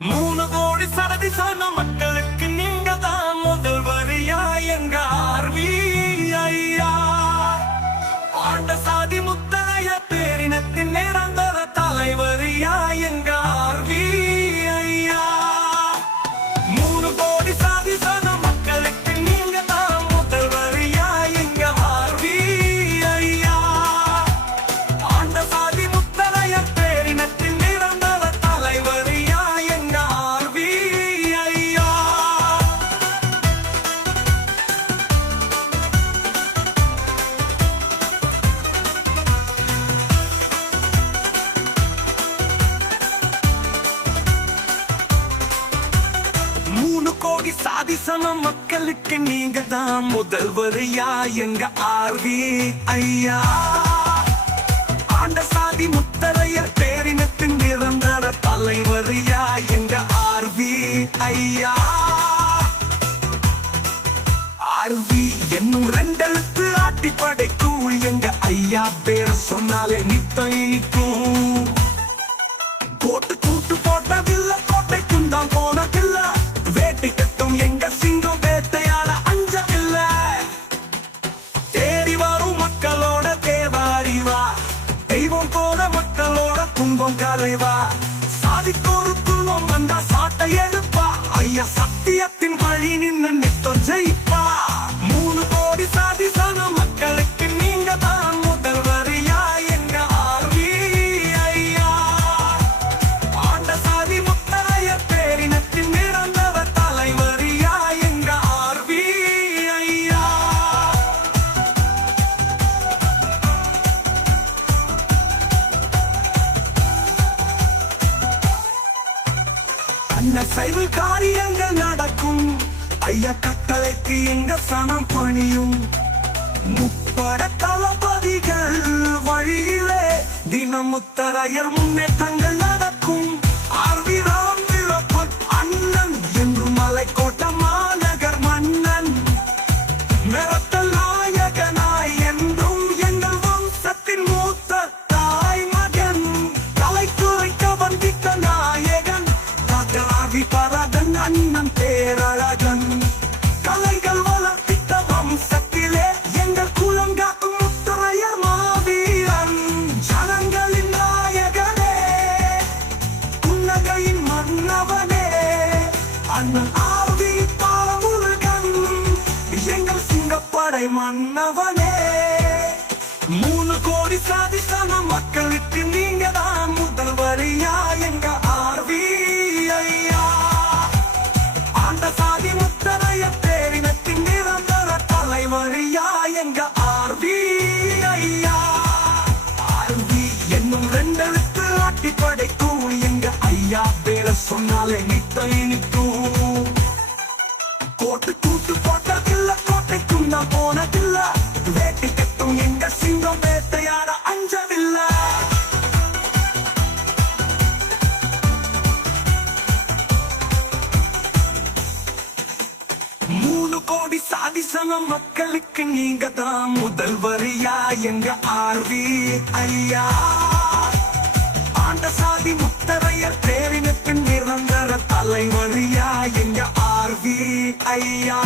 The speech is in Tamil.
3 கோடி சதவீத மக்களுக்கு நீங்க தான் முதல் வரியா எங்க ஆர்வி ஐயா. ஆண்ட சாதி முத்தரைய பேரினத்தின் நிரந்தர தலைவரியா எங்க ஆர்வி ஐயா. 3 கோடி சதவீத மக்களுக்கு நீங்க தான் முதல் வரியா எங்க ஆர்வி ஐயா. ஆண்ட சாதி முத்தரைய பேரினத்தின் நிரந்தர தலைவரியா எங்க ஆர்வி ஐயா. 3 கோடி சாதிசன மக்களுக்கு நீங்க தான் முதல்வரியா எங்க ஆர்வி ஐயா. ஆண்ட சாதி முத்தரையர் பேரினத்தின் நிரந்தர தலைவரியா எங்க ஆர்வி ஐயா. ஆர்வி என்னும் 2 எழுத்து ஆட்டி படைக்கும் எங்க ஐயா பேர் சொன்னாலே நித்தம். போட்டு கூட்டு போட்டதில்ல, கோட்டைக்கும் தான் போனதில்ல. வேட்டை கட்டும் எங்க சிங்கம் வேட்டையாட அஞ்சவில்லை. தேடி வரும் மக்களோட தேவாரிவா, தெய்வம் போல மக்களோட துன்பம் கரைவா. சாதிக்கொரு துன்பம் வந்தா சாட்டை எடுப்பா. ஐயா சத்தியத்தின் வழி நின்று நித்தம் ஜெயிப்பா. 3 கோடி சாதிசன மக்களுக்கு நீங்க தான் முதல்வரியா எங்க ஆர்வி ஐயா. ஆண்ட சாதி முத்தரைய பேரினத்தின் நிரந்தர தலைவரியா எங்க ஆர்வி ஐயா. அன்ன சைவ காரியங்கள் நடக்கும். ஐயா கட்டளைக்கு எங்க சனம் பணியும். முப்பட தளபதிகள் வழியிலே தினம் முத்தரையர் முன்னேற்றங்கள் நடக்கும். ஆர்வி ராம் வீரப்பன் அண்ணன் என்று மலைக்கோட்ட மாநகர் மன்னன். மிரட்டல் நாயகனாய் என்றும் எங்கள் வம்சத்தின் மூத்த தாய் மகன். தலைக்குறைக்க வந்தித்த நாயகன் ராஜராவி பரதன் அண்ணன் பேரழகன். கலைகள் வளர்த்தித்த வம்சத்திலே எங்கள் குலம் காக்கும் முத்தரையர் மாவீரன். ஜனங்களின் நாயகனே, புன்னகையின் மன்னவனே, அண்ணன் ஆர்வி பாமுருகன் எங்கள் சிங்கப்படை மன்னவனே. 3 கோடி சாதிசன மக்களுக்கு நீங்க தான் முதல்வரியா எங்க ஆர்வி ஐயா. ஆண்ட சாதி முத்தரைய பேரினத்தின் நிரந்தர தலைவரியா எங்க ஆர்வி ஐயா. ஆர்வி என்னும் 2 எழுத்து ஆட்டி படைக்கும் எங்க ஐயா பேர சொன்னாலே நித்தம். கோட்டு கூட்டு போட்டதில்ல, கோட்டைக்கும் தான் போனதில்ல. வேட்டை கட்டும் எங்க சிங்கம் வேட்டையாட அஞ்சவில்லை. 3 கோடி சாதிசன மக்களுக்கு நீங்க தான் முதல்வரியா எங்க ஆர்வி ஐயா. ஆண்ட சாதி முத்தரையர் பேரினத்தின் நிரந்தர தலைவரியா எங்க ஆர்வி ஐயா.